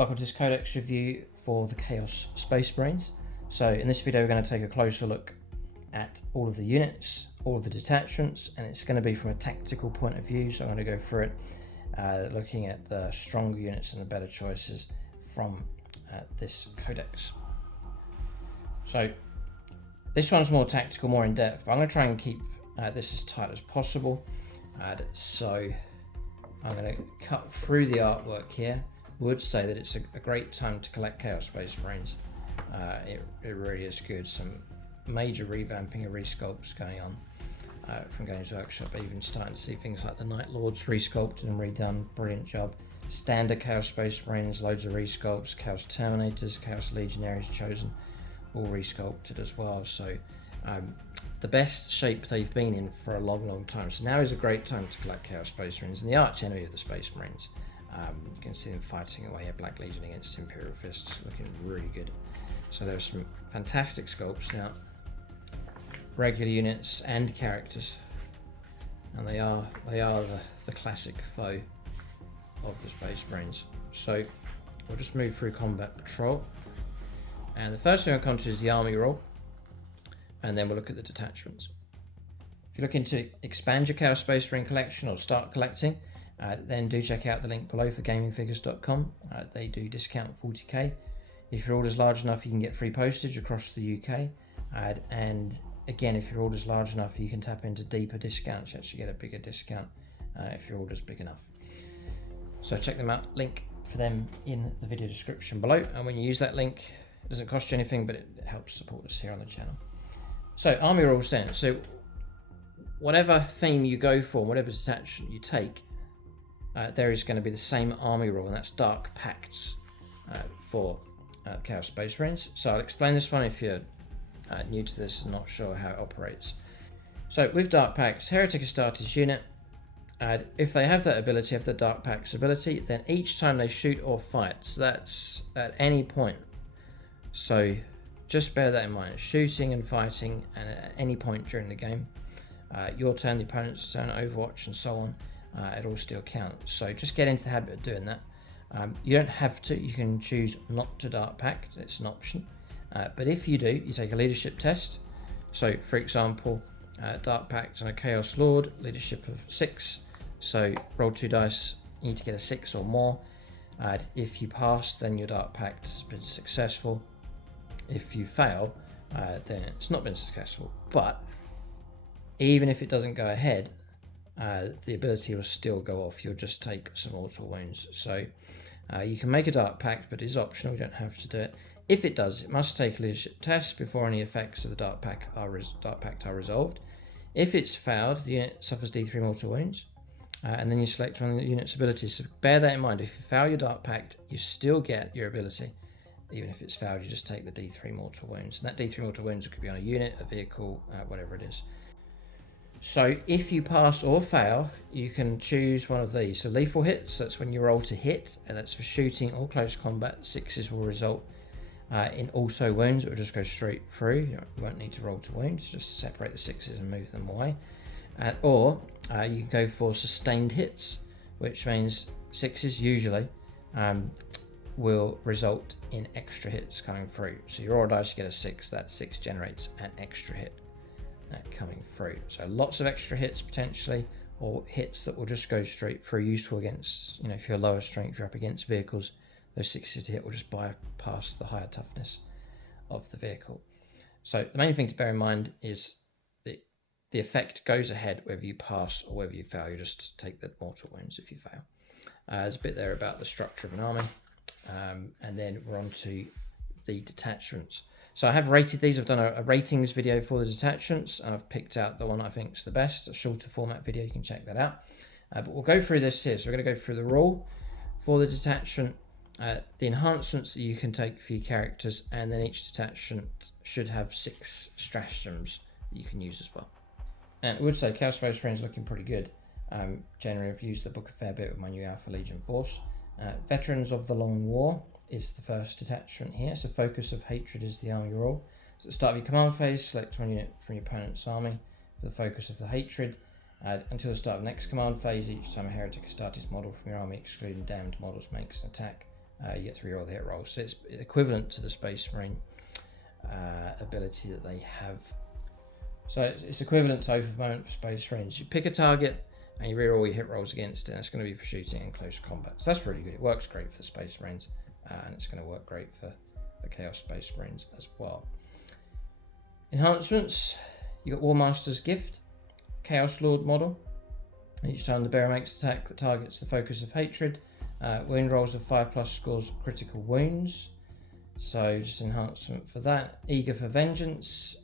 Welcome to this Codex review for the Chaos Space Marines. So in this video we're going to take a closer look at all of the units, all of the detachments, and it's going to be from a tactical point of view. So I'm going to go through it, looking at the stronger units and the better choices from this Codex. So this one's more tactical, more in depth, but I'm going to try and keep this as tight as possible. So I'm going to cut through the artwork here. Would say that it's a great time to collect Chaos Space Marines. It really is good. Some major revamping and resculpts going on from Games Workshop. Even starting to see things like the Night Lords resculpted and redone. Brilliant job. Standard Chaos Space Marines, loads of resculpts. Chaos Terminators, Chaos Legionaries chosen, all resculpted as well. So the best shape they've been in for a long time. So now is a great time to collect Chaos Space Marines and the arch enemy of the Space Marines. You can see them fighting away a Black Legion against Imperial Fists, looking really good. So there's some fantastic sculpts now, regular units and characters, and they are the classic foe of the Space Marines. So we'll just move through Combat Patrol, and the first thing I'll come to is the Army Roll, and then we'll look at the detachments. If you're looking to expand your Chaos Space Marine collection or start collecting, then do check out the link below for gamingfigures.com. They do discount 40k. If your order's large enough, you can get free postage across the UK. And again, if your order's large enough, you can tap into deeper discounts. You actually get a bigger discount if your order's big enough. So check them out. Link for them in the video description below. And when you use that link, it doesn't cost you anything, but it helps support us here on the channel. So Army Rules then. So whatever theme you go for, whatever detachment you take, there is going to be the same army rule, and that's Dark Pacts for Chaos Space Marines. So I'll explain this one if you're new to this and not sure how it operates. So with Dark Pacts, Heretic Astartes unit, if they have that ability, have the Dark Pacts ability, then each time they shoot or fight, so that's at any point. So just bear that in mind, shooting and fighting, and at any point during the game, your turn, the opponent's turn, Overwatch, and so on. It all still counts. So just get into the habit of doing that. You don't have to. You can choose not to Dark Pact. It's an option. But if you do, you take a leadership test. So, for example, Dark Pact on a Chaos Lord, leadership of 6. So roll 2 dice. You need to get a 6 or more. If you pass, then your Dark Pact has been successful. If you fail, then it's not been successful. But even if it doesn't go ahead, the ability will still go off. You'll just take some mortal wounds. So you can make a Dark Pact, but it's optional. You don't have to do it. If it does, it must take a leadership test before any effects of the Dark Pact are resolved. If it's failed, the unit suffers D3 mortal wounds, and then you select one of the unit's abilities. So bear that in mind. If you fail your Dark Pact, you still get your ability. Even if it's failed, you just take the D3 mortal wounds. And that D3 mortal wounds could be on a unit, a vehicle, whatever it is. So if you pass or fail, you can choose one of these. So lethal hits, that's when you roll to hit, and that's for shooting or close combat. 6s will result in auto wounds. It will just go straight through. You won't need to roll to wounds, just separate the 6s and move them away. Or you can go for sustained hits, which means 6s usually will result in extra hits coming through. So your roll dice, you get a 6, that 6 generates an extra hit coming through. So lots of extra hits potentially, or hits that will just go straight through, useful against, if you're lower strength, you're up against vehicles, those 6s to hit will just bypass the higher toughness of the vehicle. So the main thing to bear in mind is that the effect goes ahead whether you pass or whether you fail. You just take the mortal wounds if you fail. There's a bit there about the structure of an army, and then we're on to the detachments. So I have rated these. I've done a ratings video for the detachments, and I've picked out the one I think is the best, a shorter format video. You can check that out. But we'll go through this here. So we're going to go through the rule for the detachment, the enhancements that you can take for your characters, and then each detachment should have 6 stratagems that you can use as well. And I would say Chaos Space Marine is looking pretty good. Generally, I've used the book a fair bit with my new Alpha Legion force. Veterans of the Long War is the first detachment here. So focus of hatred is the army rule. So at the start of your command phase, select one unit from your opponent's army for the focus of the hatred. Until the start of the next command phase, each time a Heretic Astartes model from your army, excluding damned models, makes an attack, you get to reroll the hit roll. So it's equivalent to the Space Marine ability that they have. So it's equivalent to Overmoment for Space Marines. You pick a target and you reroll your hit rolls against it. And it's going to be for shooting and close combat. So that's really good. It works great for the Space Marines, and it's going to work great for the Chaos Space Marines as well. Enhancements. You got War Master's Gift, Chaos Lord model. Each time the bearer makes an attack that targets the focus of hatred, wound rolls of 5+ scores critical wounds. So just enhancement for that. Eager for Vengeance.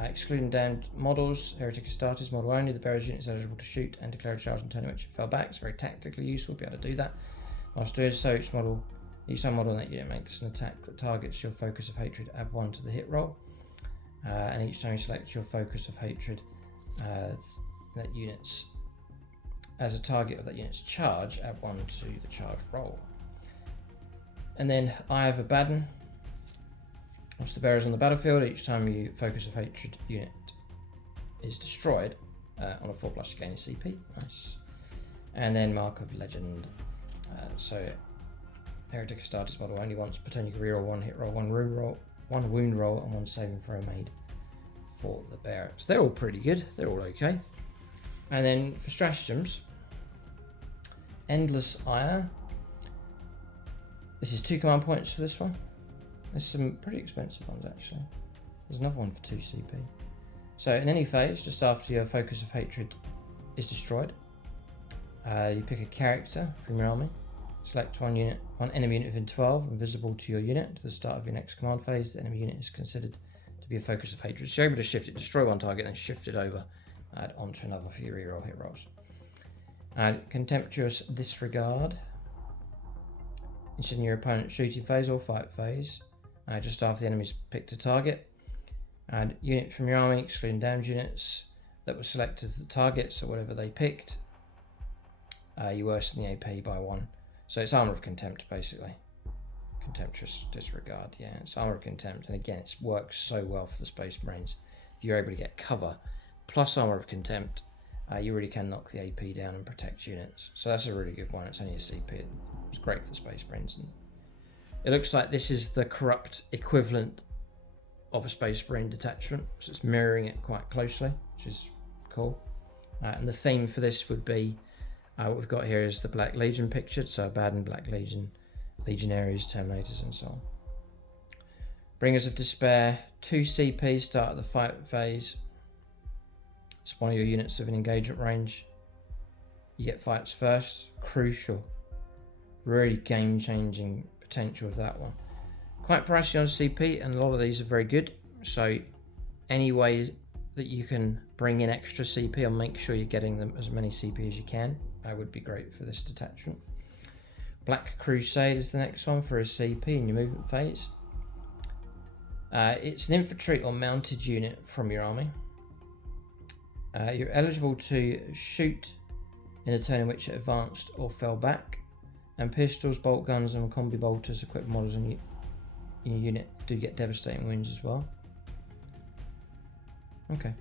Excluding damned models, Heretic Astartes model only. The bearer's unit is eligible to shoot and declare a charge and turn in which it fell back. It's very tactically useful to be able to do that. Whilst doing so, each time model in that unit makes an attack that targets your focus of hatred, add 1 to the hit roll. And each time you select your focus of hatred, that unit's as a target of that unit's charge, add 1 to the charge roll. And then Eye of Abaddon. Once the bearer is on the battlefield, each time you focus of hatred unit is destroyed on a 4+, you gain a CP. Nice. And then Mark of Legend. So Heretic Astartes model only once per turn you can reroll 1 hit roll, 1 wound roll, and 1 saving throw made for the bearer. So they're all pretty good. They're all okay. And then for stratagems, Endless Ire. This is 2 command points for this one. There's some pretty expensive ones actually. There's another one for 2 CP. So in any phase, just after your focus of hatred is destroyed, you pick a character from your army, select one enemy unit within 12 and visible to your unit to the start of your next command phase. The enemy unit is considered to be a focus of hatred. So you're able to shift it, destroy one target, and then shift it over onto another for your reroll hit rolls. Contemptuous Disregard. Instead of your opponent's shooting phase or fight phase, just after the enemy's picked a target, and unit from your army, excluding damaged units that were selected as the targets or whatever they picked, you worsen the AP by 1. So it's Armour of Contempt basically. Contemptuous Disregard, yeah, it's Armour of Contempt, and again it works so well for the Space Marines. If you're able to get cover plus Armour of Contempt, you really can knock the AP down and protect units. So that's a really good one. It's only a CP. It's great for the Space Marines. And it looks like this is the corrupt equivalent of a Space Marine detachment, so it's mirroring it quite closely, which is cool. And the theme for this would be, what we've got here is the Black Legion pictured, so Abaddon, Black Legion, Legionaries, Terminators, and so on. Bringers of Despair, 2 CP, start at the fight phase. It's one of your units of an engagement range. You get fights first. Crucial. Really game-changing potential of that one. Quite pricey on CP, and a lot of these are very good. So any way that you can bring in extra CP and make sure you're getting them as many CP as you can, would be great for this detachment. Black Crusade is the next one for a CP in your movement phase. It's an infantry or mounted unit from your army. You're eligible to shoot in a turn in which it advanced or fell back, and pistols, bolt guns, and combi bolters equipped models in your unit do get devastating wounds as well. Okay.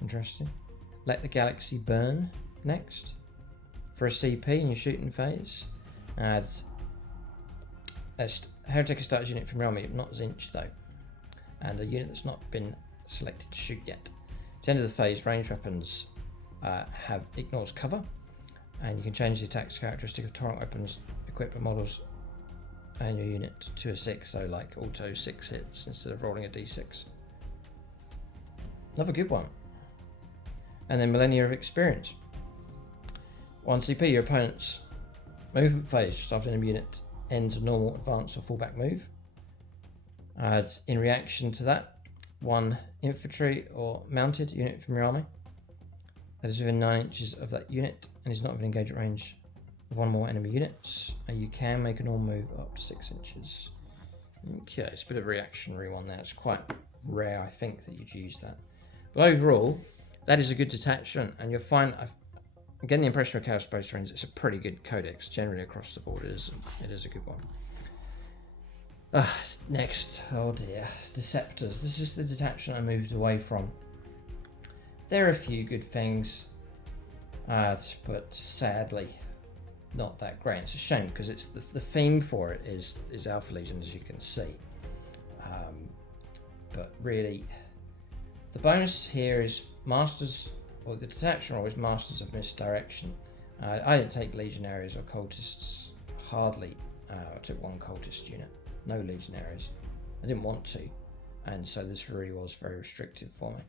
Interesting. Let the Galaxy Burn next. For a CP in your shooting phase. Adds a Heretic Astartes unit from your army, not Zinch though. And a unit that's not been selected to shoot yet. At the end of the phase, ranged weapons ignores cover, and you can change the attack's characteristic of torrent weapons equipped with models and your unit to a 6, so like auto 6 hits instead of rolling a d6. Another good one. And then Millennia of Experience. 1 CP, your opponent's movement phase just after an enemy unit ends a normal, advance, or fallback move. Adds in reaction to that, 1 infantry or mounted unit from your army that is within 9 inches of that unit and is not within engagement range of 1 more enemy units. And you can make a normal move up to 6 inches. Okay, it's a bit of a reactionary one there. It's quite rare, I think, that you'd use that. But overall, that is a good detachment, and you'll find, I'm getting the impression with Chaos Space Marines, it's a pretty good codex generally across the board. It is a good one. Next, oh dear, Deceptors. This is the detachment I moved away from. There are a few good things, but sadly, not that great. It's a shame because it's the theme for it is Alpha Legion, as you can see. But really, the bonus here is Masters, or the detachment role is Masters of Misdirection. I didn't take Legionaries or Cultists, hardly. I took one Cultist unit, no Legionaries. I didn't want to, and so this really was very restrictive for me.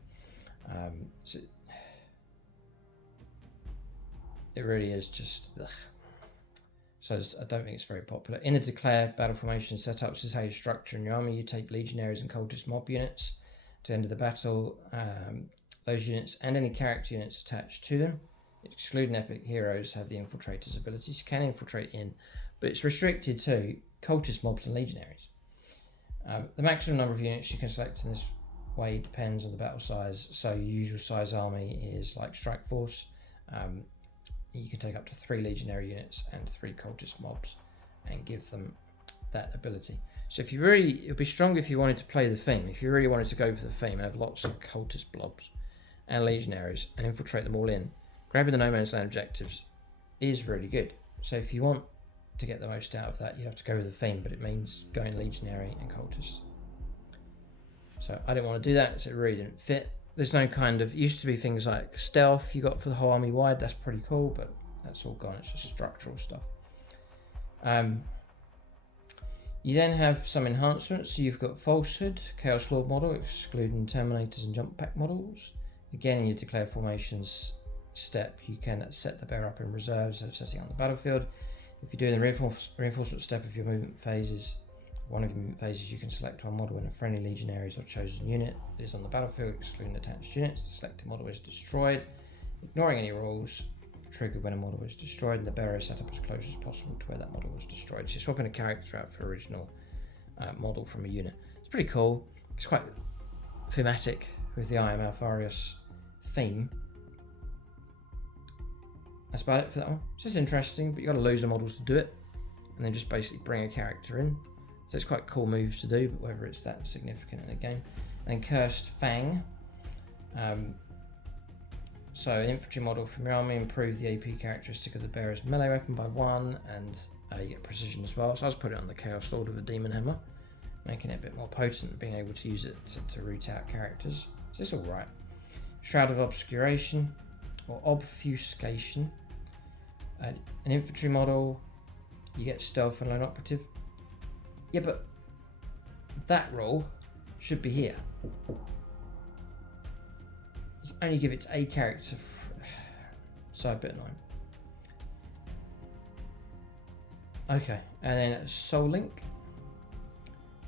So it really is just... Ugh. So I don't think it's very popular. In the Declare battle formation setups, this is how you structure in your army. You take Legionaries and Cultist mob units to the end of the battle. Those units and any character units attached to them, excluding epic heroes, have the Infiltrator's abilities. You can infiltrate in, but it's restricted to Cultist mobs and Legionaries. The maximum number of units you can select in this way depends on the battle size. So your usual size army is like Strike Force. You can take up to 3 Legionary units and 3 Cultist mobs and give them that ability. So if you really, it would be strong if you wanted to play the theme. If you really wanted to go for the theme and have lots of Cultist blobs and Legionaries and infiltrate them all in, grabbing the No Man's Land objectives is really good. So if you want to get the most out of that, you have to go with the theme, but it means going Legionary and Cultist. So I didn't want to do that, so it really didn't fit. There's no kind of, used to be things like stealth you got for the whole army wide, that's pretty cool, but that's all gone, it's just structural stuff. You then have some enhancements, so you've got Falsehood, Chaos Lord model, excluding Terminators and Jump Pack models. Again, in your Declare Formations step, you can set the bearer up in reserves of setting on the battlefield. If you do the reinforcement step of your movement phases, one of your movement phases, you can select one model in a friendly Legionaries or chosen unit that is on the battlefield, excluding attached units. The selected model is destroyed, ignoring any rules, triggered when a model is destroyed, and the bearer is set up as close as possible to where that model was destroyed. So you're swapping a character out for original model from a unit. It's pretty cool. It's quite thematic with the I Am Alfarius theme. That's about it for that one. It's just interesting, but you got to lose the models to do it, and then just basically bring a character in. So it's quite cool moves to do, but whether it's that significant in a game. And Cursed Fang. So an infantry model from your army, improve the AP characteristic of the bearer's melee weapon by 1, and you get precision as well. So I was putting it on the Chaos Lord with a Demon Hammer, making it a bit more potent and being able to use it to root out characters. So it's alright. Shroud of Obscuration, or Obfuscation. An infantry model, you get Stealth and Lone Operative. Yeah, but that role should be here. You only give it to a character, so a bit annoying. Okay, and then Soul Link.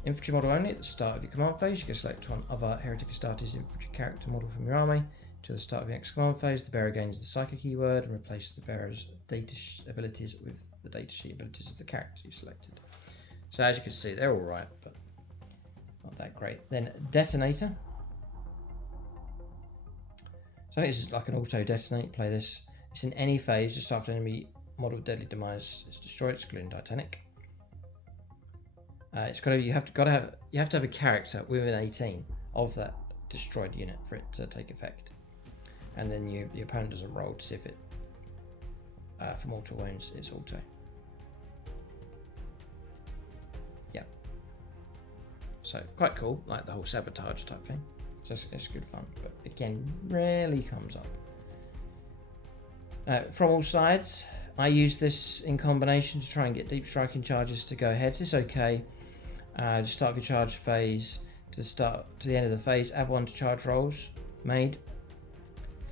Infantry model only at the start of your command phase. You can select one other Heretic Astartes infantry character model from your army. To the start of your next command phase, the bearer gains the Psychic keyword and replaces the bearer's data abilities with the datasheet abilities of the character you selected. So as you can see, they're alright, but not that great. Then Detonator. So this is like an auto detonate, play this. It's in any phase, just after enemy model deadly demise is destroyed, excluding Titanic. It's got to, you have to have a character within 18 of that destroyed unit for it to take effect. And then the opponent doesn't roll to see if it for mortal wounds it's auto. So quite cool, like the whole sabotage type thing. So it's good fun, but again, rarely comes up. From all sides, I use this in combination to try and get deep striking charges to go ahead. It's okay. To start of your charge phase, to the end of the phase, add 1 to charge rolls made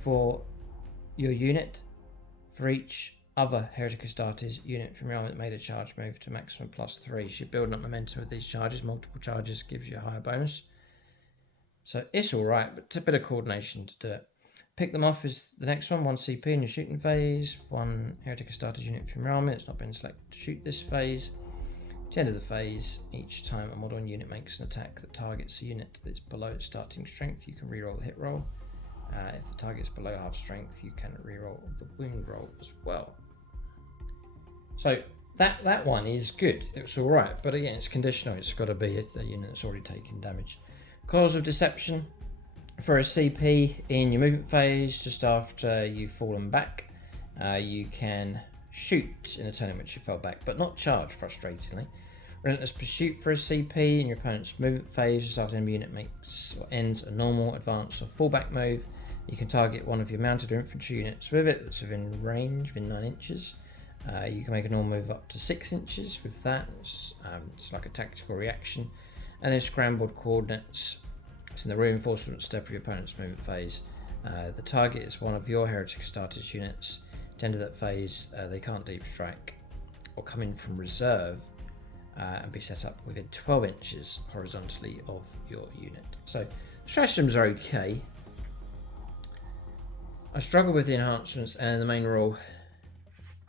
for your unit for each other Heretic Astartes unit from your army that made a charge move to maximum +3. So you're building up momentum with these charges. Multiple charges gives you a higher bonus. So it's alright, but it's a bit of coordination to do it. Pick them off is the next one. 1 CP in your shooting phase. 1 Heretic Astartes unit from your army that's not been selected to shoot this phase. At the end of the phase, each time a modern unit makes an attack that targets a unit that's below its starting strength, you can reroll the hit roll. If the target's below half strength, you can reroll the wound roll as well. So that one is good. It's alright, but again, it's conditional. It's got to be a unit that's already taken damage. Cause of Deception. For a CP in your movement phase, just after you've fallen back, you can shoot in a turn in which you fell back, but not charge, frustratingly. Relentless Pursuit for a CP in your opponent's movement phase. After an enemy unit makes or ends a normal, advance, or fallback move, you can target one of your mounted or infantry units with it that's within range, within 9 inches. You can make a normal move up to 6 inches with that. It's like a tactical reaction. And then Scrambled Coordinates. It's in the reinforcement step of your opponent's movement phase. The target is one of your Heretic Astartes units. At the end of that phase, they can't deep strike or come in from reserve and be set up within 12 inches horizontally of your unit. So the stratagems are okay. I struggle with the enhancements, and the main rule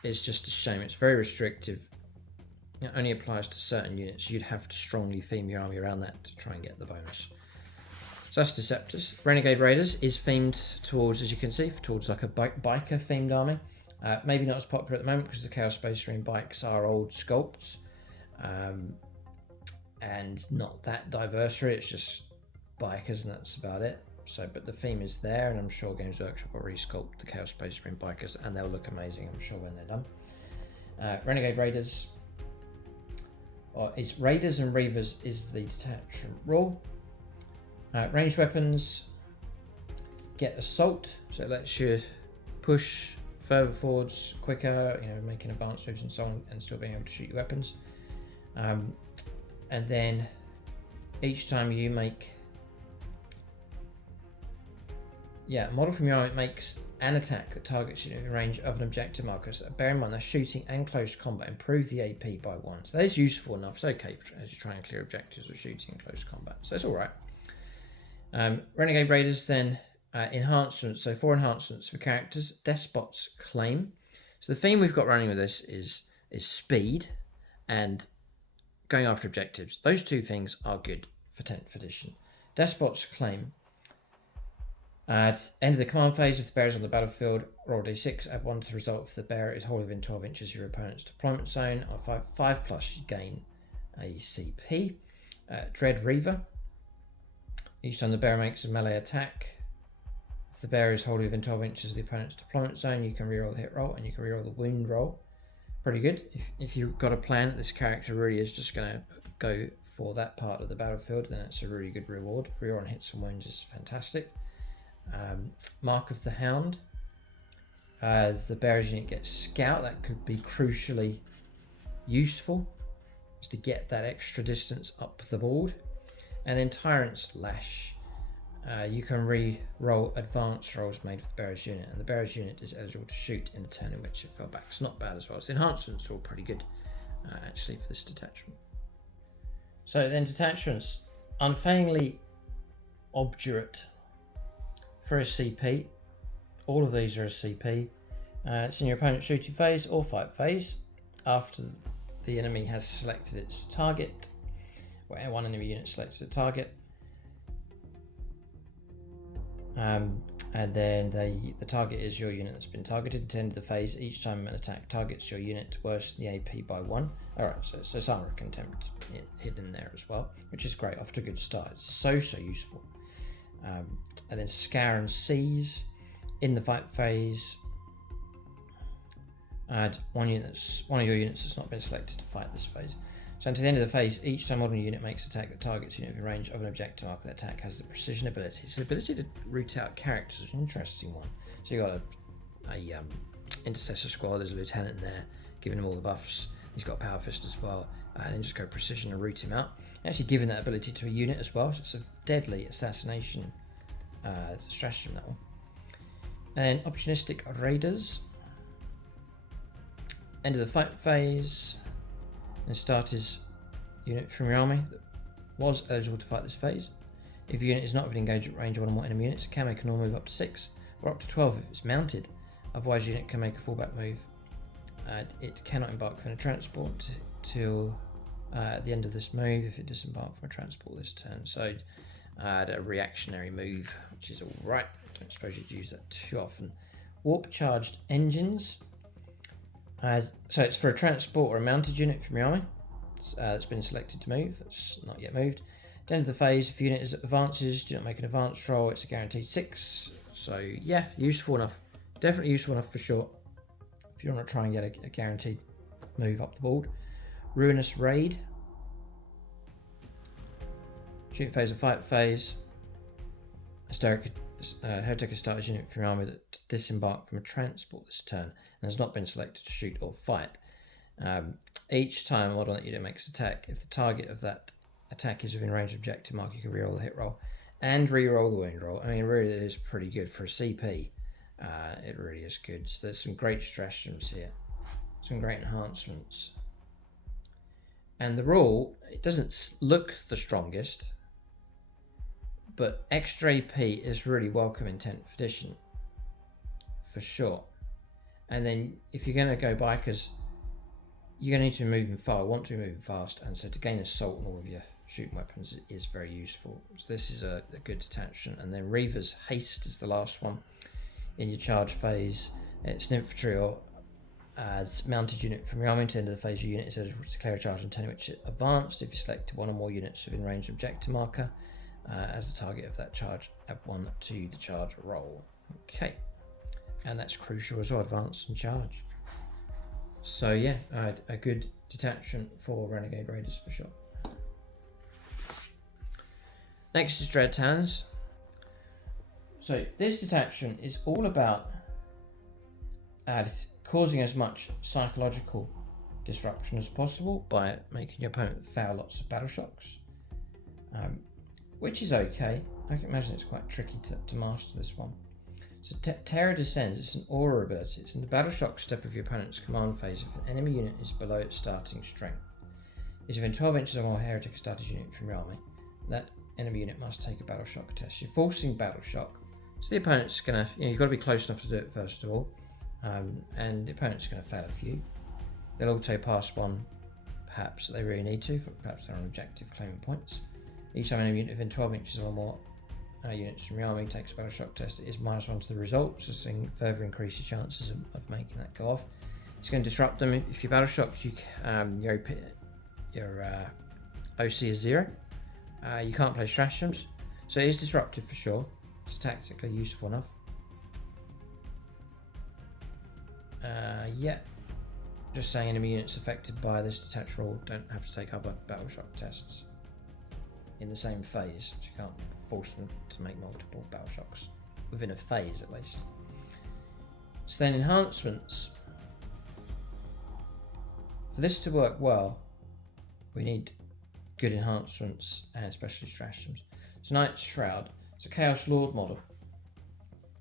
is just a shame. It's very restrictive. It only applies to certain units. You'd have to strongly theme your army around that to try and get the bonus. So that's Deceptors. Renegade Raiders is themed towards, as you can see, towards like a biker themed army. Maybe not as popular at the moment because the Chaos Space Marine bikes are old sculpts and not that diverse. It's just bikers and that's about it. So, but the theme is there, and I'm sure Games Workshop will resculpt the Chaos Space Marine bikers, and they'll look amazing, I'm sure, when they're done. Renegade Raiders, or it's Raiders and Reavers is the detachment rule. Ranged weapons get Assault, so it lets you push further forwards quicker, making advanced moves and so on, and still being able to shoot your weapons. And then each time you make a model from your army makes an attack that targets you in range of an objective marker. So bear in mind that shooting and close combat improve the AP by 1. So that is useful enough. It's okay as you try and clear objectives with shooting and close combat. So that's alright. Renegade Raiders then enhancements. So 4 enhancements for characters. Despot's Claim. So the theme we've got running with this is speed and going after objectives. Those two things are good for 10th edition. Despot's Claim. At end of the command phase, if the bearer is on the battlefield, roll d6, add 1 to the result if the bearer is wholly within 12 inches of your opponent's deployment zone. On 5+, you gain a CP. Dread Reaver. Each time the bearer makes a melee attack, if the bearer is wholly within 12 inches of the opponent's deployment zone, you can reroll the hit roll and you can reroll the wound roll. Pretty good. If you've got a plan that this character really is just going to go for that part of the battlefield, then that's a really good reward. Reroll on hits and wounds is fantastic. Mark of the Hound. The bearer's unit gets Scout. That could be crucially useful, is to get that extra distance up the board. And then Tyrant's Lash. You can re-roll advanced rolls made with the bearer's unit, and the bearer's unit is eligible to shoot in the turn in which it fell back. It's not bad as well. So enhancements are all pretty good actually for this detachment. So then detachments. Unfailingly Obdurate. For a CP, all of these are a CP. It's in your opponent's shooting phase or fight phase. After the enemy has selected its target, where one enemy unit selects a target, and then the target is your unit that's been targeted. At the end of the phase, each time an attack targets your unit, worse than the AP by 1. Alright, so it's Armor of Contempt hidden there as well, which is great. Off to a good start. It's so useful. And then Scour and Seize in the fight phase. Add one of your units that's not been selected to fight this phase. So until the end of the phase, each time modern unit makes an attack that targets a unit in range of an objective marker, that attack has the precision ability. It's the ability to root out characters is an interesting one. So you got a intercessor squad. There's a lieutenant in there, giving him all the buffs. He's got a power fist as well. And then just go precision and root him out. Actually giving that ability to a unit as well. So it's a deadly assassination stratagem, that one. And then Opportunistic Raiders. End of the fight phase. And start his unit from your army that was eligible to fight this phase. If your unit is not within engagement range of one or more enemy units, it can make a normal move up to 6 or up to 12 if it's mounted. Otherwise, your unit can make a fallback move. It cannot embark from a transport till at the end of this move if it disembarked from a transport this turn. So a reactionary move, which is alright. I don't suppose you'd use that too often. Warp Charged Engines. So it's for a transport or a mounted unit from your army. It's been selected to move. It's not yet moved. At the end of the phase, if your unit advances, do not make an advance roll. It's a guaranteed 6. So yeah, useful enough. Definitely useful enough for sure if you want to try and get a guaranteed move up the board. Ruinous Raid. Shoot phase or fight phase. Heretic has started unit from your army that disembarked from a transport this turn and has not been selected to shoot or fight. Each time a model that unit makes attack, if the target of that attack is within range objective mark, you can reroll the hit roll and reroll the wound roll. I mean, really, it is pretty good for a CP. It really is good. So there's some great stratagems here, some great enhancements. And the rule, it doesn't look the strongest, but extra AP is really welcome in 10th edition, for sure. And then if you're going to go bikers, you're going to need to be moving fast, want to be moving fast, and so to gain assault on all of your shooting weapons is very useful. So this is a good detachment. And then Reaver's Haste is the last one in your charge phase. It's an infantry or mounted unit from your army to the end of the phase. Your unit is eligible to declare a charge on turn in which it advanced. If you select one or more units within range objective marker as the target of that charge, add 1 to the charge roll. Okay, and that's crucial as well, advance and charge. So yeah, a good detachment for Renegade Raiders for sure. Next is Dread Talons. So this detachment is all about causing as much psychological disruption as possible by making your opponent fail lots of battle shocks, which is okay. I can imagine it's quite tricky to master this one. So Terror Descends, it's an aura ability. It's in the battle shock step of your opponent's command phase if an enemy unit is below its starting strength. It's within 12 inches or more heretic started unit from your army. That enemy unit must take a battle shock test. You're forcing battle shock, so the opponent's gonna, you've got to be close enough to do it first of all, and the opponent's gonna fail a few. They'll auto pass one, perhaps they really need to, perhaps they're on objective claiming points. Each time an enemy unit within 12 inches or more units from your army takes a battle shock test, it is -1 to the result, so seeing further increase your chances of making that go off. It's going to disrupt them. If your battle shocks, your OC is 0. You can't play stratagems, so it is disruptive for sure. It's tactically useful enough. Yeah, just saying enemy units affected by this detach rule don't have to take other battle shock tests in the same phase. So you can't force them to make multiple battle shocks within a phase at least. So then enhancements. For this to work well, we need good enhancements and especially stratagems. So Knight's Shroud. It's a Chaos Lord model,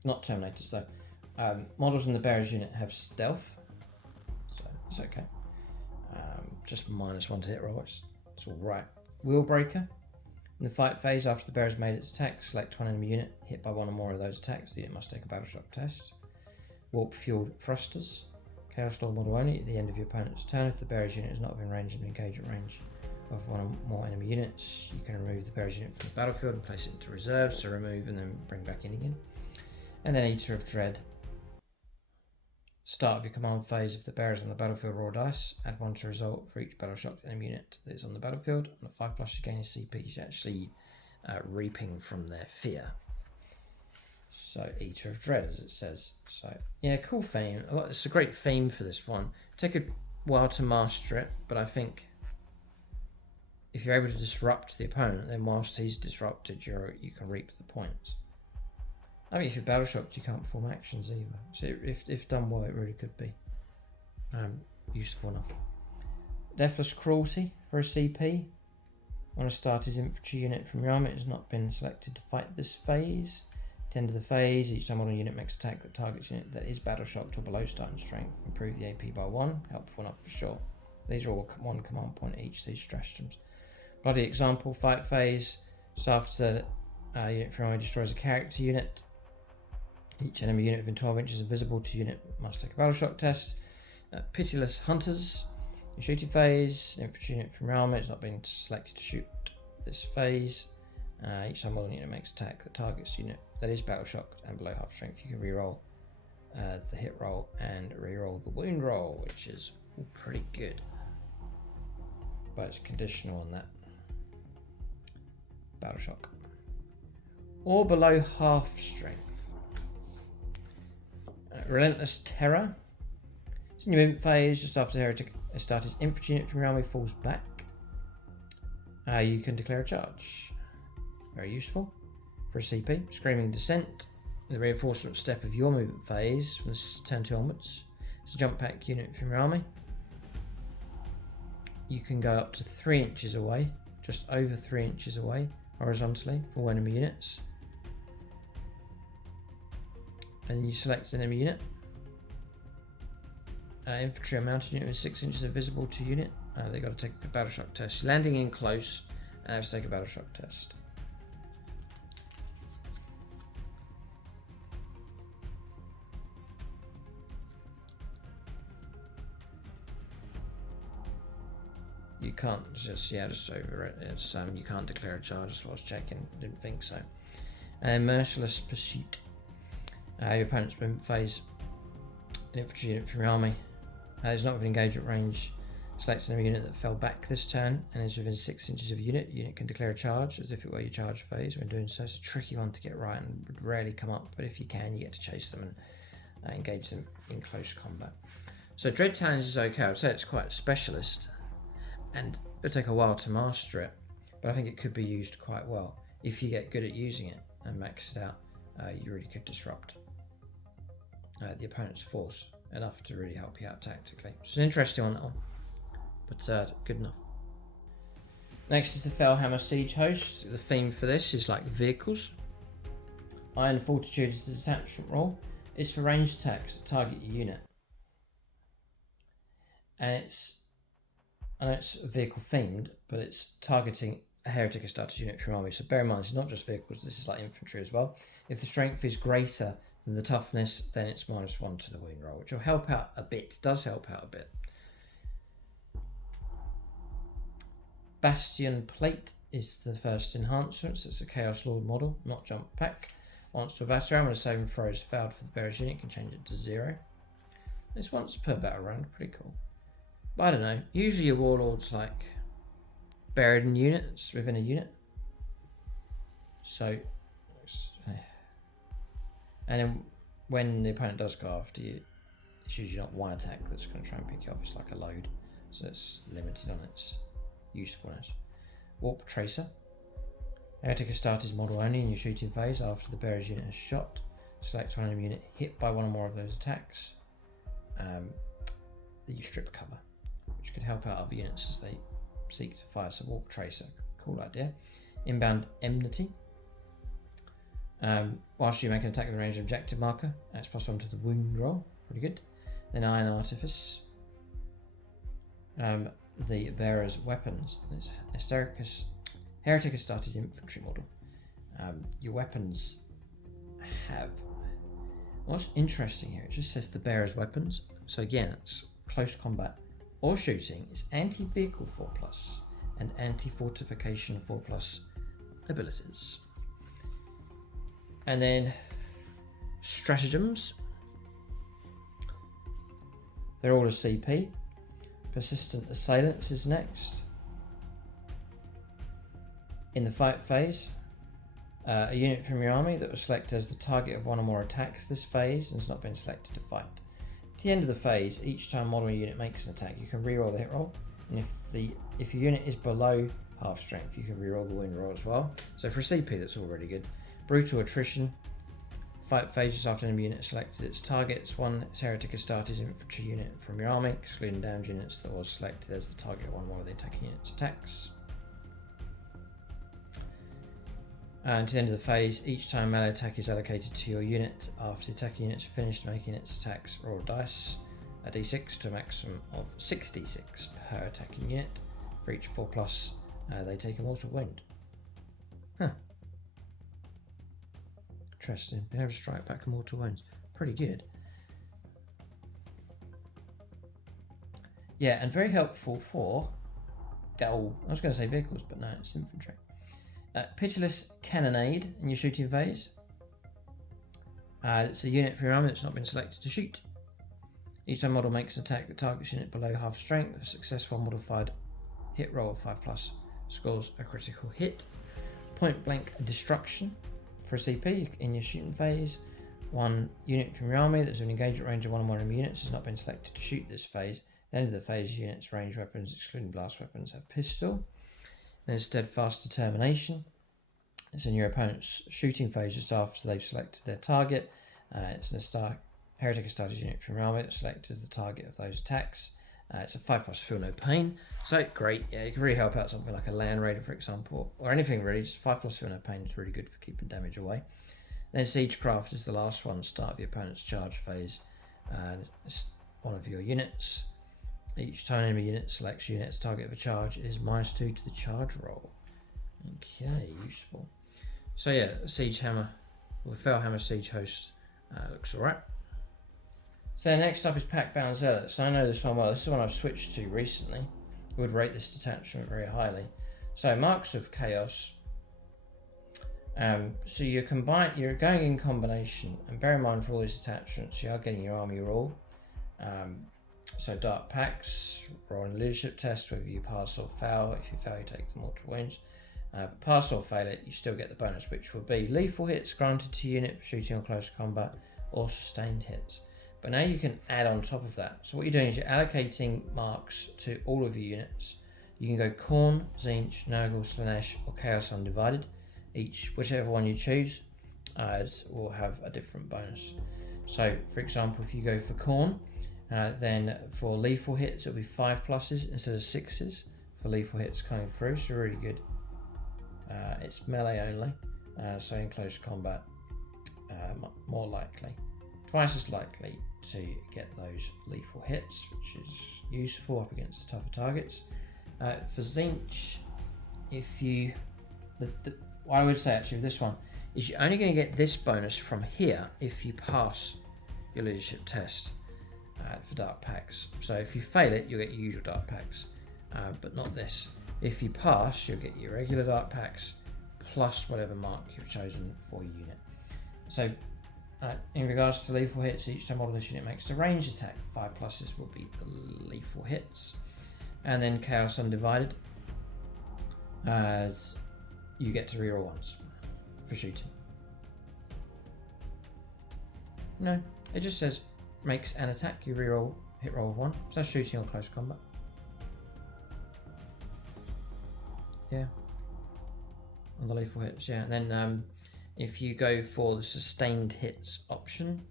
not Terminators though. Models in the Bearer's unit have stealth, so it's okay. Just -1 to hit roll, it's all right. Wheelbreaker. In the fight phase, after the bearer's made its attack, select one enemy unit hit by one or more of those attacks. The unit must take a battle shock test. Warp Fueled Thrusters. Chaos Lord model only. At the end of your opponent's turn, if the bearer's unit is not within range and engagement range of one or more enemy units, you can remove the bearer's unit from the battlefield and place it into reserve. So remove and then bring back in again. And then Eater of Dread. Start of your command phase, if the bearer is on the battlefield, roll dice, add 1 to result for each battle shocked enemy unit that is on the battlefield. On a 5+ you gain a CP. You're actually reaping from their fear. So Eater of Dread, as it says. So yeah, cool theme. It's a great theme for this one. Take a while to master it, but I think if you're able to disrupt the opponent, then whilst he's disrupted, you can reap the points. I mean, if you're battle shocked, you can't perform actions either. So if done well, it really could be useful enough. Deathless Cruelty for a CP. Want to start his infantry unit from your army. It has not been selected to fight this phase. At the end of the phase, each time one unit makes an attack that targets unit that is battle shocked or below starting strength. Improve the AP by 1. Helpful enough for sure. These are all 1 command point each, these stratagems. Bloody example, fight phase. So after unit from your army destroys a character unit, each enemy unit within 12 inches invisible to unit must take a battle shock test. Pitiless Hunters. In shooting phase, infantry unit from your army has not been selected to shoot this phase. Each time one unit makes attack that targets unit that is battle shocked and below half strength, you can reroll the hit roll and reroll the wound roll, which is pretty good. But it's conditional on that battle shock. Or below half strength. Relentless Terror. It's in your movement phase, just after Heretic started, infantry unit from your army falls back. You can declare a charge. Very useful for a CP. Screaming Descent, the reinforcement step of your movement phase from this turn 2 onwards. It's a jump pack unit from your army. You can go up to 3 inches away, just over 3 inches away, horizontally, from all enemy units. And you select an enemy unit. Infantry or mounted unit with 6 inches of visible to unit. They've got to take a battle shock test. Landing in close and have to take a battle shock test. You can't just over it. It's you can't declare a charge. That's what I was checking. Didn't think so. And Merciless Pursuit. Your opponent's movement phase. An infantry unit from your army. Is not within engagement range. Selects an enemy unit that fell back this turn and is within 6 inches of unit. Unit can declare a charge as if it were your charge phase. When doing so, it's a tricky one to get right and would rarely come up. But if you can, you get to chase them and engage them in close combat. So Dread Talons is okay. I would say it's quite specialist. And it'll take a while to master it, but I think it could be used quite well. If you get good at using it and max it out, you really could disrupt the opponent's force enough to really help you out tactically. It's an interesting one, that one, but good enough. Next is the Fellhammer Siege Host. The theme for this is like vehicles. Iron Fortitude is the detachment role. It's for ranged attacks that target your unit. And I know it's vehicle themed, but it's targeting a Heretic Astartes unit from your army. So bear in mind, it's not just vehicles, this is like infantry as well. If the strength is greater than the toughness, then it's -1 to the wound roll, which will help out a bit. It does help out a bit. Bastion Plate is the first enhancement. So it's a Chaos Lord model, not jump pack. Once per battle round, when a saving throw is failed for the bearer's unit, you can change it to 0. It's once per battle round, pretty cool. But I don't know, usually your warlord's like buried in units within a unit. So, and then when the opponent does go after you, it's usually not one attack that's going to try and pick you off, it's like a load. So it's limited on its usefulness. Warp Tracer. Heretic Astartes model only in your shooting phase after the bearer's unit has shot. Select one enemy unit hit by one or more of those attacks that you strip cover, which could help out other units as they seek to fire. So Warp Tracer, cool idea. Inbound Enmity. Whilst you make an attack with a ranged objective marker, that's +1 to the wound roll, pretty good. Then Iron Artifice. The bearer's weapons. It's Heretic Astartes infantry model. Your weapons have. What's interesting here? It just says the bearer's weapons. So again, it's close combat or shooting. It's anti-vehicle 4+, and anti-fortification 4+ abilities. And then stratagems. They're all a CP. Persistent Assailants is next. In the fight phase, a unit from your army that was selected as the target of one or more attacks this phase and has not been selected to fight. At the end of the phase, each time model unit makes an attack, you can reroll the hit roll, and if your unit is below half strength, you can reroll the wound roll as well. So for a CP, that's all really good. Brutal Attrition. Fight phases after an enemy unit selected its targets. One Heretic Astartes infantry unit from your army, excluding damaged units that was selected as the target of one more of the attacking unit's attacks. And to the end of the phase, each time melee attack is allocated to your unit after the attacking unit's finished making its attacks, roll dice, a d6 to a maximum of 6d6 per attacking unit. For each 4+, they take a mortal wound. Huh. Interesting. Being able to strike back a mortal wounds. Pretty good. Yeah, and very helpful for... I was going to say vehicles, but no, it's infantry. Pitiless Cannonade in your shooting phase. It's a unit from your army that's not been selected to shoot. Each time model makes an attack that targets unit below half strength, a successful modified hit roll of 5+ scores a critical hit. Point Blank Destruction for a CP in your shooting phase. One unit from your army that's an engagement range of 1 on 1 enemy units has not been selected to shoot this phase. At the end of the phase, units range weapons, excluding blast weapons, have pistol. Then steadfast determination. It's in your opponent's shooting phase just after they've selected their target. It's a Heretic Astartes unit from your army that's selected as the target of those attacks. It's a 5+ feel no pain. So great, yeah, it can really help out something like a Land Raider, for example, or anything really. Just 5+ feel no pain is really good for keeping damage away. Then Siegecraft is the last one, start of your opponent's charge phase. It's one of your units. Each time enemy unit selects unit as target of a charge, it is -2 to the charge roll. Okay, useful. So yeah, the Siege Hammer, or the Fellhammer Siege Host, looks alright. So next up is Pactbound Zealots. I know this one well. This is one I've switched to recently. I would rate this detachment very highly. So Marks of Chaos. So you're going in combination, and bear in mind for all these attachments, you are getting your army roll. So Dark Pacts, rolling leadership test, whether you pass or fail. If you fail, you take the mortal wounds. Pass or fail it, you still get the bonus, which will be lethal hits granted to unit for shooting or close combat, or sustained hits. But now you can add on top of that. So what you're doing is you're allocating marks to all of your units. You can go Khorne, Tzeentch, Nurgle, Slaanesh, or Chaos Undivided. Whichever one you choose will have a different bonus. So for example, if you go for Khorne, then for lethal hits it'll be 5+ instead of 6s for lethal hits coming through, so really good. It's melee only, so in close combat more likely, twice as likely to get those lethal hits, which is useful up against tougher targets. For Tzeentch, what I would say actually with this one is you're only going to get this bonus from here if you pass your leadership test for Dark Pacts. So if you fail it, you'll get your usual Dark Pacts, but not this. If you pass, you'll get your regular Dark Pacts plus whatever mark you've chosen for your unit. So in regards to lethal hits, each time model this unit makes a range attack, 5+ will be the lethal hits. And then Chaos Undivided, as you get to reroll once for shooting. No, it just says makes an attack, you reroll, hit roll of 1. So that's shooting or close combat. Yeah, on the lethal hits, yeah. And then if you go for the sustained hits option,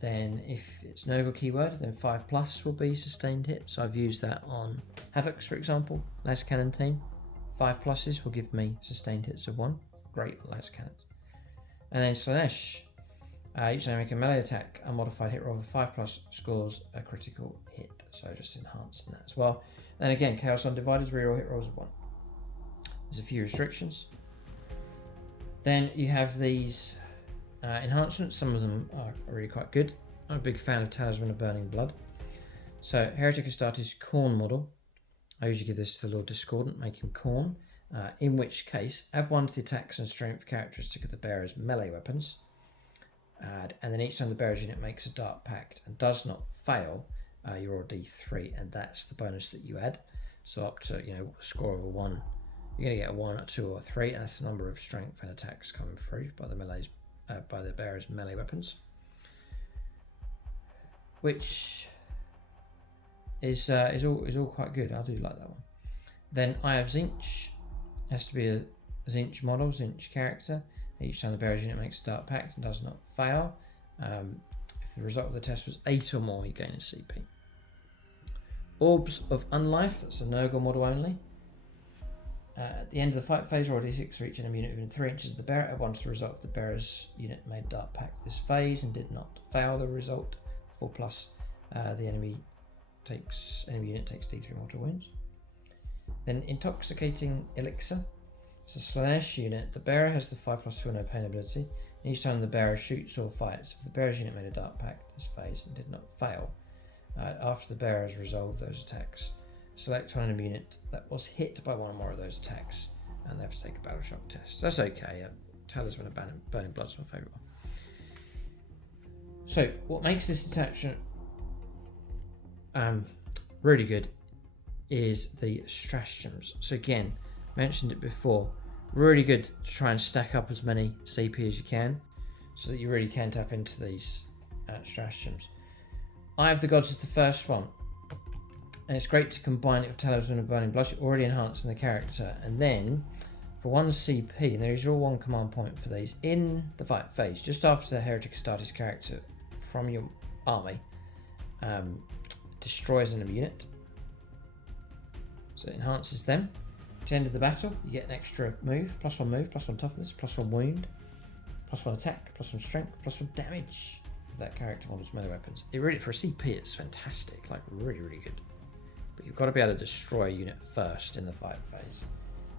then if it's Nurgle keyword, then 5+ will be sustained hits. So I've used that on Havocs, for example, Las Cannon team. 5+ will give me sustained hits of 1. Great on Las Cannons. And then Slaanesh, each time I make a melee attack, a modified hit roll of 5+ scores a critical hit. So just enhancing that as well. And again, Chaos Undivided, reroll hit rolls of 1. There's a few restrictions. Then you have these enhancements. Some of them are really quite good. I'm a big fan of Talisman of Burning Blood. So Heretic Astartes Khorne model. I usually give this to Lord Discordant, make him Khorne. In which case, add 1 to the attacks and strength characteristic of the bearer's melee weapons. And then each time the bearer's unit makes a Dark Pact and does not fail, you roll D3, and that's the bonus that you add. So up to a score of a 1, you're going to get a 1, a 2, or a 3, and that's the number of strength and attacks coming through by the bearer's melee weapons, which is all quite good. I do like that one. Then I have Tzeentch. Has to be a Tzeentch model, Tzeentch character. Each time the bearer's unit makes a Dark Pact and does not fail, if the result of the test was 8 or more, you gain a CP. Orbs of Unlife, that's a Nurgle model only. At the end of the fight phase, roll d6 for each enemy unit within 3 inches of the bearer. At once the result of the bearer's unit made Dark Pact this phase and did not fail the result. 4+, the enemy unit takes d3 mortal wounds. Then Intoxicating Elixir. It's a Slaanesh unit. The bearer has the 5+ feel no pain ability. And each time the bearer shoots or fights, if the bearer's unit made a Dark Pact this phase and did not fail, after the bearer has resolved those attacks, select one enemy unit that was hit by one or more of those attacks, and they have to take a battle shock test. That's okay. Talisman of Burning Blood is my favourite one. So, what makes this detachment really good is the stratagems. So again, mentioned it before, really good to try and stack up as many CP as you can. so that you really can tap into these stratagems. Eye of the Gods is the first one, and it's great to combine it with Talisman of Burning Blood. You're already enhancing the character, and then for 1 CP, and there is your 1 command point for these, in the fight phase, just after the Heretic Astartes character from your army destroys an enemy unit, so it enhances them. At the end of the battle, you get an extra move, +1 toughness, +1 wound, +1 attack, +1 strength, +1 damage of that character model's melee weapons. It really, for a CP, it's fantastic, like really, really good. But you've got to be able to destroy a unit first in the fight phase.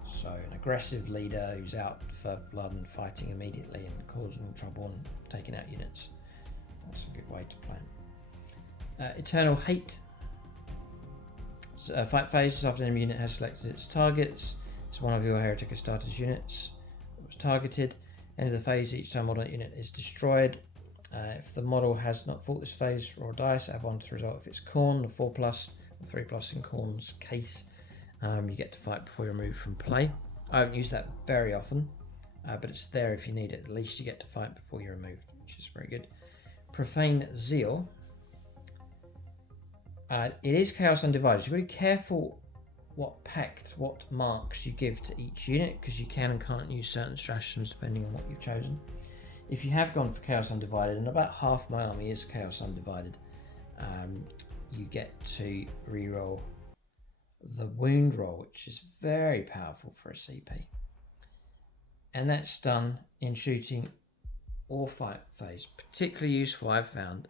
So an aggressive leader who's out for blood and fighting immediately and causing trouble and taking out units. That's a good way to plan. Eternal Hate. So, fight phase, just after an enemy unit has selected its targets. It's one of your Heretic Astartes units that was targeted. End of the phase, each time model unit is destroyed. If the model has not fought this phase, roll a dice, add 1 to the result. If it's Khorne, the 4+, or 3+ in Khorne's case, you get to fight before you're removed from play. I haven't used that very often, but it's there if you need it. At least you get to fight before you're removed, which is very good. Profane Zeal. It is Chaos Undivided. So you've got to be careful what marks you give to each unit, because you can and can't use certain stratagems depending on what you've chosen. If you have gone for Chaos Undivided, and about half my army is Chaos Undivided, you get to reroll the wound roll, which is very powerful for a CP. And that's done in shooting or fight phase. Particularly useful, I've found,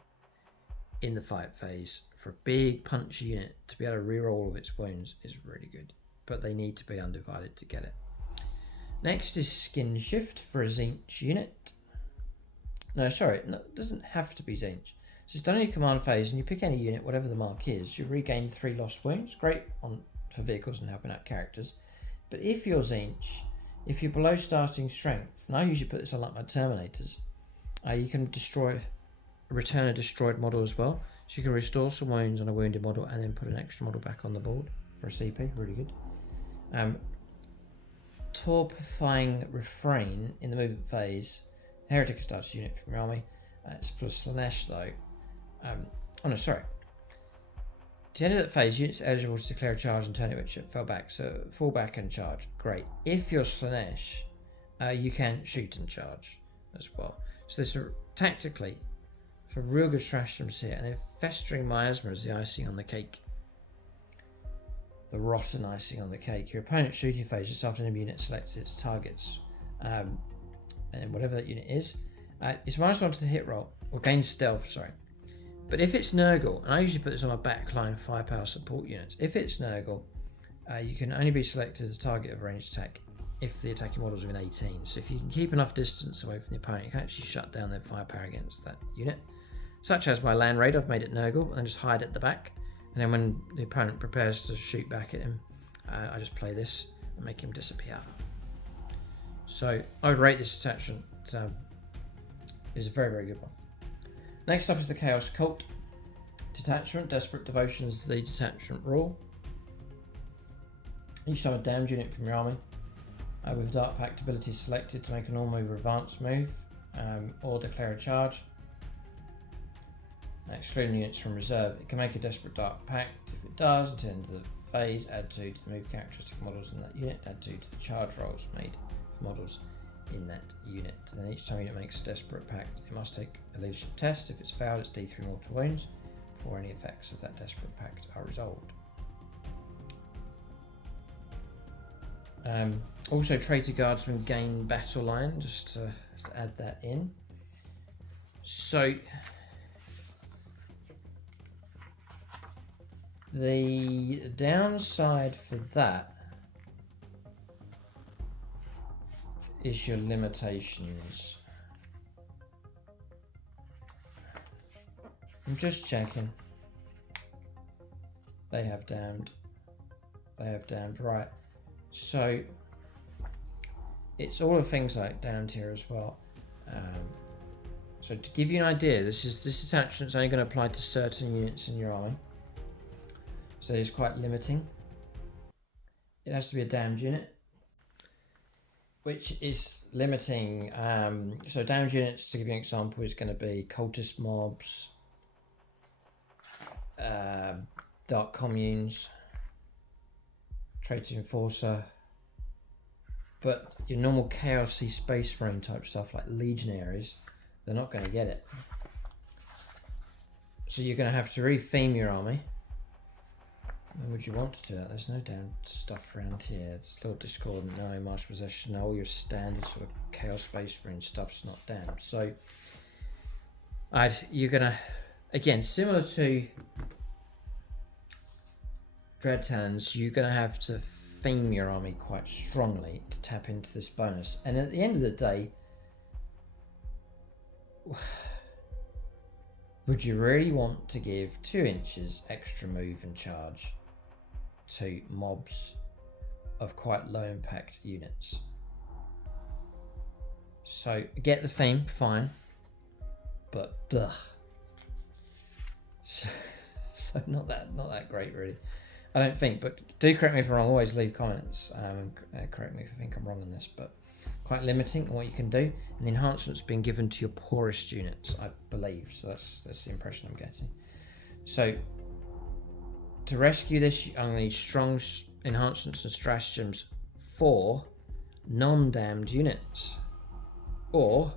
in the fight phase for a big punch unit to be able to reroll all of its wounds is really good. But they need to be undivided to get it. Next is Skin Shift for a Tzeentch unit. No, sorry, it doesn't have to be Tzeentch. So it's done in your command phase, and you pick any unit, whatever the mark is, you regain 3 lost wounds. Great for vehicles and helping out characters. But if you're Tzeentch, if you're below starting strength, and I usually put this on like my Terminators, you can return a destroyed model as well. So you can restore some wounds on a wounded model and then put an extra model back on the board for a CP, really good. Torpifying Refrain in the movement phase, Heretic Astartes unit from your army. It's for Slanesh though. Oh no, sorry. At the end of that phase, units are eligible to declare a charge and turn it which it fell back. So fall back and charge. Great. If you're Slanesh, you can shoot and charge as well. So this tactically, some real good stratagems here. And then Festering Miasma is the icing on the cake. The rotten icing on the cake. Your opponent's shooting phase just after an enemy unit selects its targets. And then whatever that unit is, it's -1 to the hit roll, or gains stealth, sorry. But if it's Nurgle, and I usually put this on my backline of firepower support units, if it's Nurgle, you can only be selected as a target of ranged attack if the attacking models are within 18. So if you can keep enough distance away from the opponent, you can actually shut down their firepower against that unit. Such as my Land Raid, I've made it Nurgle, and then just hide at the back. And then when the opponent prepares to shoot back at him, I just play this and make him disappear. So I would rate this detachment. It's a very, very good one. Next up is the Chaos Cult Detachment. Desperate Devotion is the detachment rule. Each time a damned unit from your army with Dark Pact ability selected to make a normal move or advanced move or declare a charge, excluding units from reserve, it can make a Desperate Dark Pact. If it does, at the end of the phase, add 2 to the move characteristic models in that unit, add 2 to the charge rolls made for models in that unit. And then each time a unit makes a Desperate Pact, it must take a leadership test. If it's failed, it's D3 mortal wounds before any effects of that Desperate Pact are resolved. Also, Traitor Guardsmen gain battle line, just to add that in. So the downside for that is your limitations. I'm just checking. They have damned. They have damned, right. So it's all the things like damned here as well. So to give you an idea, this attachment's only going to apply to certain units in your army. So it's quite limiting. It has to be a damned unit. which is limiting. So damage units, to give you an example, is going to be cultist mobs, dark communes, traitor enforcer, but your normal chaosy space marine type stuff like legionaries, they're not going to get it. So you're going to have to re-theme your army. When would you want to do that? There's no damn stuff around here. It's Lord Discordant, no Martial Possession, all your standard sort of Chaos Space Marine stuff's not damned. So you're gonna, again, similar to Dread Talons, you're gonna have to theme your army quite strongly to tap into this bonus. And at the end of the day, would you really want to give 2 inches extra move and charge to mobs of quite low impact units? So get the theme, fine, but so not that great really, I don't think. But do correct me if I'm wrong. Always leave comments. Correct me if I think I'm wrong on this, but quite limiting on what you can do. And the enhancements being given to your poorest units, I believe. So that's the impression I'm getting. So to rescue this, I'm going to need strong enhancements and stratagems for non-damned units, or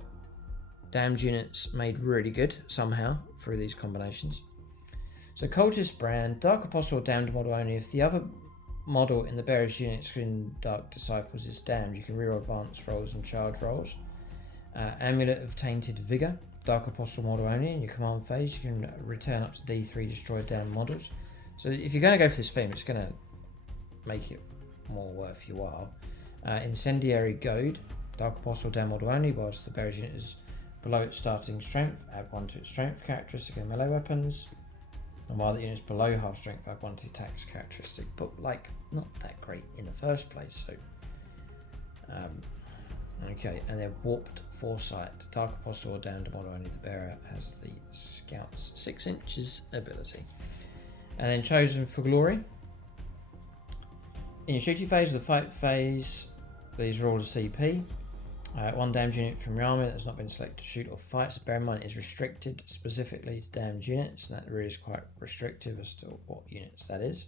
damned units made really good somehow through these combinations. So cultist brand, dark apostle damned model only. If the other model in the bearer's unit, excluding dark disciples, is damned, you can reroll advanced rolls and charge rolls. Amulet of tainted vigor, dark apostle model only. In your command phase, you can return up to D3 destroyed damned models. So if you're going to go for this theme, it's going to make it more worth your while. Incendiary Goad, dark apostle damned model only. Whilst the bearer's unit is below its starting strength, add 1 to its strength characteristic and melee weapons. And while the unit is below half strength, add 1 to attacks characteristic, but like not that great in the first place. So okay, and then Warped Foresight, dark apostle or damned model only. The bearer has the Scout's 6 inches ability. And then Chosen for Glory. In your shooting phase or the fight phase, these roll a CP. 1 damned unit from your army that has not been selected to shoot or fight. So bear in mind, it is restricted specifically to damned units, and that really is quite restrictive as to what units that is.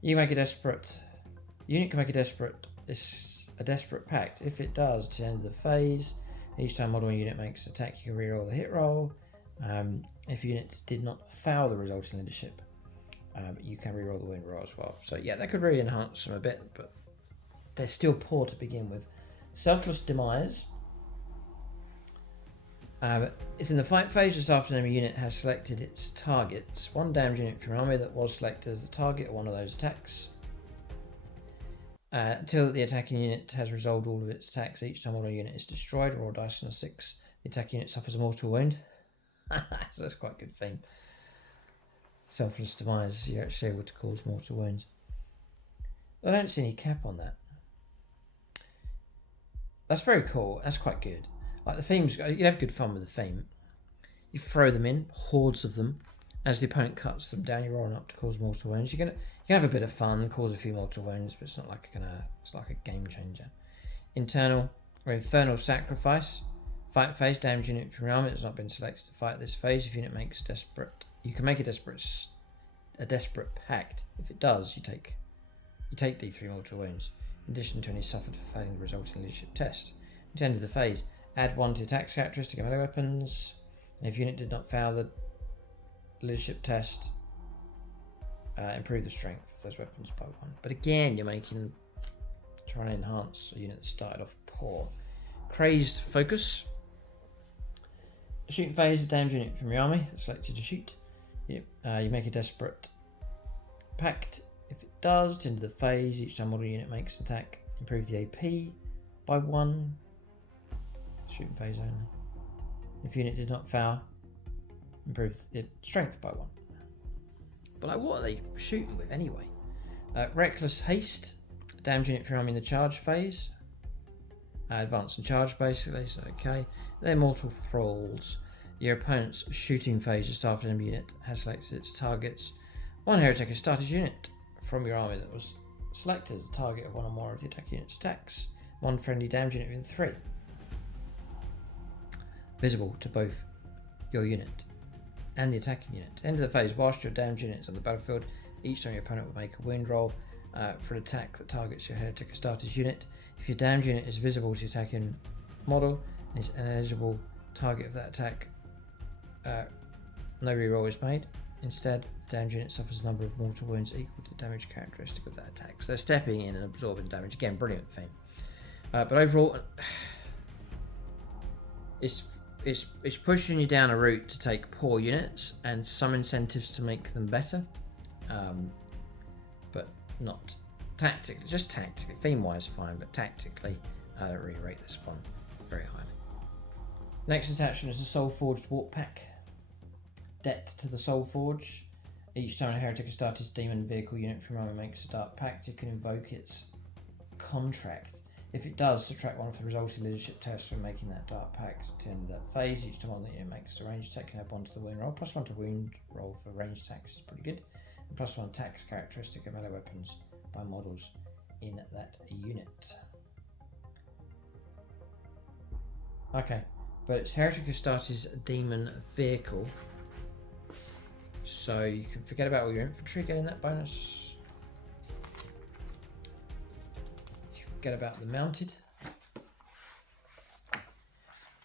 You can make a desperate unit can make a desperate pact. If it does, to the end of the phase, each time model unit makes an attack, you can reroll the hit roll. If units did not foul the resulting leadership, you can reroll the win roll as well. So yeah, that could really enhance them a bit, but they're still poor to begin with. Selfless Demise. It's in the fight phase just after an enemy unit has selected its targets. 1 damned unit from your army that was selected as the target of one of those attacks. Until the attacking unit has resolved all of its attacks, each time one unit is destroyed, roll dice on a 6. The attacking unit suffers a mortal wound. So that's quite a good thing. Selfless Demise, you're actually able to cause mortal wounds. I don't see any cap on that. That's very cool. That's quite good. Like the themes, you have good fun with the theme. You throw them in, hordes of them. As the opponent cuts them down, you're rolling up to cause mortal wounds. You can have a bit of fun, cause a few mortal wounds, but it's not like it's like a game changer. Internal or Infernal Sacrifice. Fight phase, damage unit from your army that's not been selected to fight this phase. If unit makes desperate, you can make a desperate pact. If it does, you take D3 mortal wounds, in addition to any suffered for failing the resulting leadership test. At the end of the phase, add 1 to attacks characteristic and melee weapons. And if unit did not fail the leadership test, improve the strength of those weapons by 1. But again, you're trying to enhance a unit that started off poor. Crazed Focus. Shooting phase, a damage unit from your army that's selected to shoot. You make a desperate pact. If it does, to end the phase, each time model unit makes an attack, improve the AP by 1. Shooting phase only. If unit did not foul, improve its strength by 1. But like, what are they shooting with anyway? Reckless Haste, damage unit from your army in the charge phase. Advance and charge basically, so okay. They're Mortal Thralls. Your opponent's shooting phase just after an enemy unit has selected its targets. 1 heretic has started unit from your army that was selected as the target of one or more of the attack unit's attacks. one friendly damage unit within 3. Visible to both your unit and the attacking unit. End of the phase, whilst your damage unit is on the battlefield, each time your opponent will make a wound roll for an attack that targets your Heretic Astartes unit. If your damage unit is visible to your attacking model and is an eligible target of that attack, no reroll is made. Instead, the damage unit suffers a number of mortal wounds equal to the damage characteristic of that attack. So they're stepping in and absorbing damage. Again, brilliant theme. But overall, it's pushing you down a route to take poor units and some incentives to make them better, but not tactically. Just tactically, theme-wise, fine, but tactically, I don't really rate this one very highly. Next detachment is the Soulforged Warpack. Debt to the Soulforge. Each time a Heretic Astartes demon vehicle unit from army makes a Dark Pact, you can invoke its contract. If it does, subtract 1 for the resulting leadership test from making that Dark Pact to the end of that phase. Each time one that unit makes a range attack, can add 1 to the wound roll. +1 to wound roll for range attacks is pretty good. And +1 attacks characteristic of melee weapons by models in that unit. Okay, but it's Heretic Astartes demon vehicle, so you can forget about all your infantry getting that bonus. Forget about the mounted.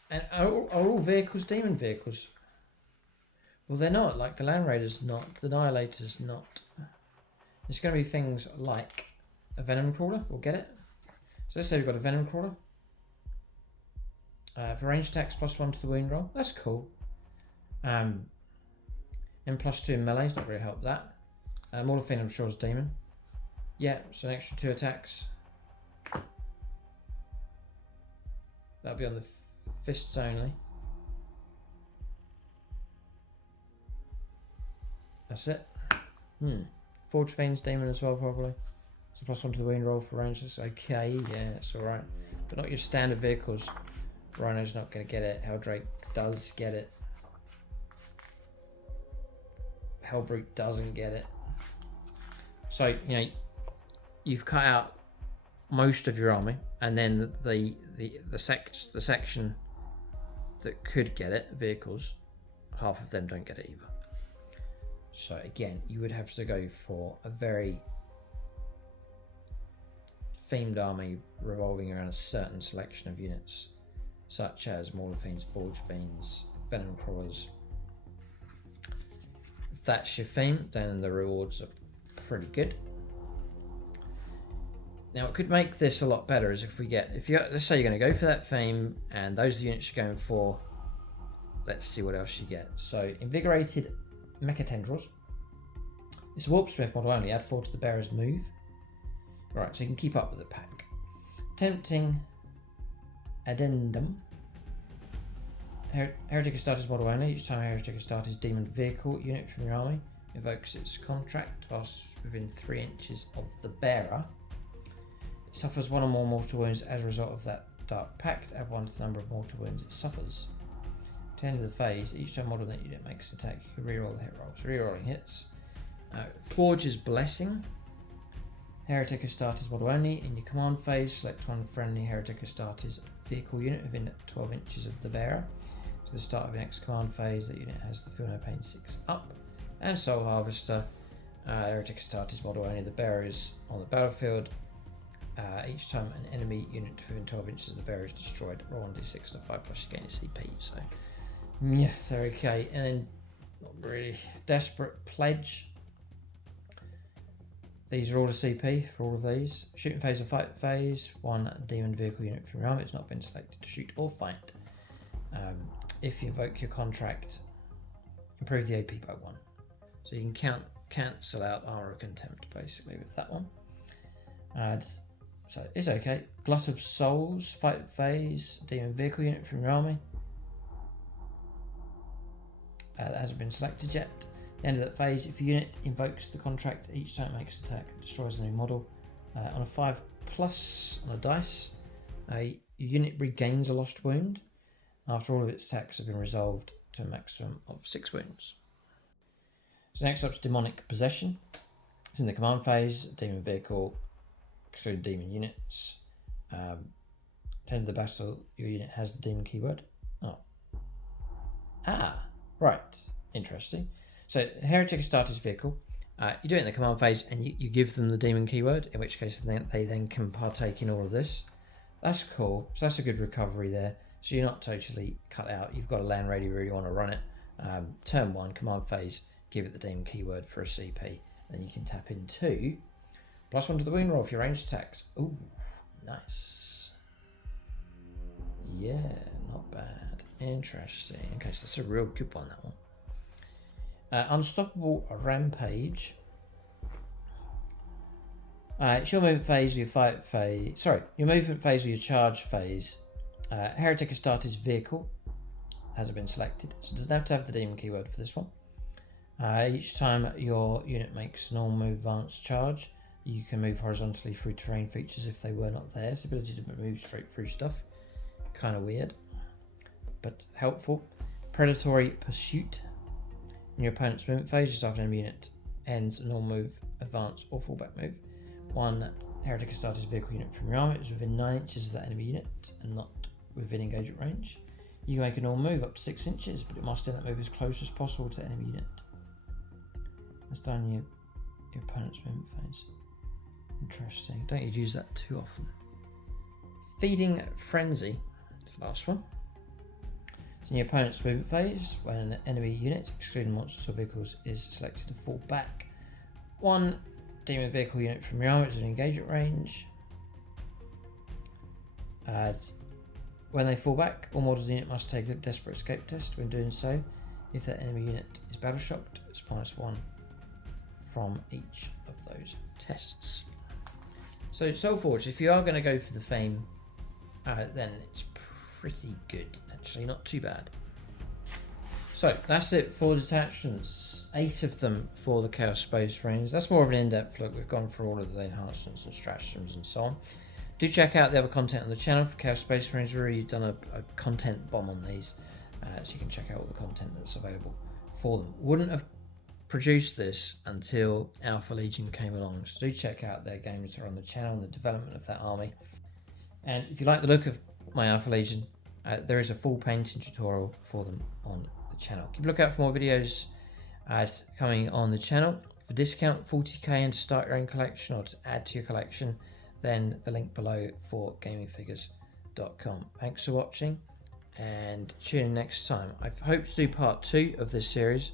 And are all vehicles demon vehicles? Well, they're not. Like the Land Raiders, not. The Annihilators, not. It's going to be things like a Venom Crawler. We'll get it. So let's say we've got a Venom Crawler. For range attacks, +1 to the wound roll. That's cool. And +2 in melee. Not really help that. Mortal Fiend, I'm sure, is demon. Yeah, so an extra 2 attacks. That'll be on the fists only. That's it. Forge Fiend's demon as well, probably. So +1 to the wound roll for range. That's okay. Yeah, it's alright. But not your standard vehicles. Rhino's not going to get it. Helldrake does get it. Hellbrute doesn't get it. So, you know, you've cut out most of your army, and then the section that could get it, vehicles, half of them don't get it either. So again, you would have to go for a very themed army revolving around a certain selection of units, such as Mortal Fiends, Forge Fiends, Venom Crawlers. If that's your theme, then the rewards are pretty good. Now, what could make this a lot better is if let's say you're going to go for that theme, and those are the units you're going for. Let's see what else you get. So, Invigorated Mecha Tendrils. It's a Warpsmith model only. Add 4 to the bearer's move. Right, so you can keep up with the pack. Tempting Addendum. Heretic Astartes model only. Each time a Heretic Astartes demon vehicle unit from your army invokes its contract whilst within 3 inches of the bearer, it suffers 1 or more mortal wounds as a result of that Dark Pact. Add 1 to the number of mortal wounds it suffers. At the end of the phase, each time model that unit makes an attack, you can reroll the hit rolls. Rerolling hits. Forge's Blessing. Heretic Astartes model only. In your command phase, select 1 friendly Heretic Astartes vehicle unit within 12 inches of the bearer. To the start of your next command phase, that unit has the Feel No Pain 6 up. And Soul Harvester. Heretic Astartes model only. The bearer is on the battlefield. Each time an enemy unit within 12 inches of the bearer is destroyed, roll 1d6 and a 5 plus you gain a CP. So, yeah, they're okay. And then, not really. Desperate Pledge. These are all the CP for all of these. Shooting phase or fight phase. 1 demon vehicle unit from your army. It's not been selected to shoot or fight. If you invoke your contract, improve the AP by 1. So you can cancel out Aura of Contempt basically with that one. So it's okay. Glut of Souls, fight phase, demon vehicle unit from your army. That hasn't been selected yet. At the end of that phase, if a unit invokes the contract, each time it makes an attack, it destroys a new model. On a 5+ on a dice, your unit regains a lost wound after all of its attacks have been resolved to a maximum of 6 wounds. So next up is Demonic Possession. It's in the command phase, demon vehicle, excluding demon units. the end of the battle, your unit has the demon keyword. Oh. Ah, right. Interesting. So, Heretic Astartes vehicle. You do it in the command phase and you give them the demon keyword, in which case they then can partake in all of this. That's cool. So that's a good recovery there. So you're not totally cut out. You've got a land ready, you really want to run it. Turn 1, command phase, give it the demon keyword for a CP. Then you can tap into +1 to the wound roll for your ranged attacks. Ooh, nice. Yeah, not bad. Interesting. Okay, so that's a real good one, that one. Unstoppable Rampage. It's your movement phase, your fight phase. Sorry, your movement phase or your charge phase. Heretic Astartes vehicle hasn't been selected, so it doesn't have to have the demon keyword for this one. Each time your unit makes normal move, advanced, charge, you can move horizontally through terrain features if they were not there. It's the ability to move straight through stuff. Kind of weird, but helpful. Predatory Pursuit. In your opponent's movement phase, just after an enemy unit ends a normal move, advance, or fallback move, 1 Heretic Astartes vehicle unit from your army is within 9 inches of that enemy unit and not within engagement range. You can make a normal move up to 6 inches, but it must end that move as close as possible to the enemy unit. That's done in your opponent's movement phase. Interesting. Don't you use that too often. Feeding Frenzy. That's the last one. In your opponent's movement phase, when an enemy unit, excluding monsters or vehicles, is selected to fall back, 1 demon vehicle unit from your army is in engagement range. When they fall back, all models in the unit must take a desperate escape test. When doing so, if that enemy unit is battle shocked, it's -1 from each of those tests. So Soulforged, if you are going to go for the fame, then it's pretty good, actually, not too bad. So that's it for detachments. 8 of them for the Chaos Space Marines. That's more of an in-depth look. We've gone through all of the enhancements and stratagems and so on. Do check out the other content on the channel for Chaos Space Marines. We've really done a content bomb on these, so you can check out all the content that's available for them. Wouldn't have produced this until Alpha Legion came along, so do check out their games that are on the channel and the development of that army. And if you like the look of my Alpha Legion, there is a full painting tutorial for them on the channel. Keep a lookout for more videos coming on the channel. For discount 40k and to start your own collection or to add to your collection, then the link below for gamingfigures.com. Thanks for watching and tune in next time. I hope to do part 2 of this series,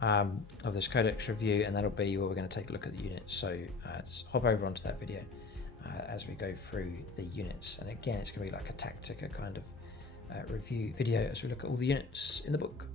of this Codex review, and that'll be where we're going to take a look at the units. So let's hop over onto that video as we go through the units. And again, it's going to be like a Tactica kind of review video as we look at all the units in the book.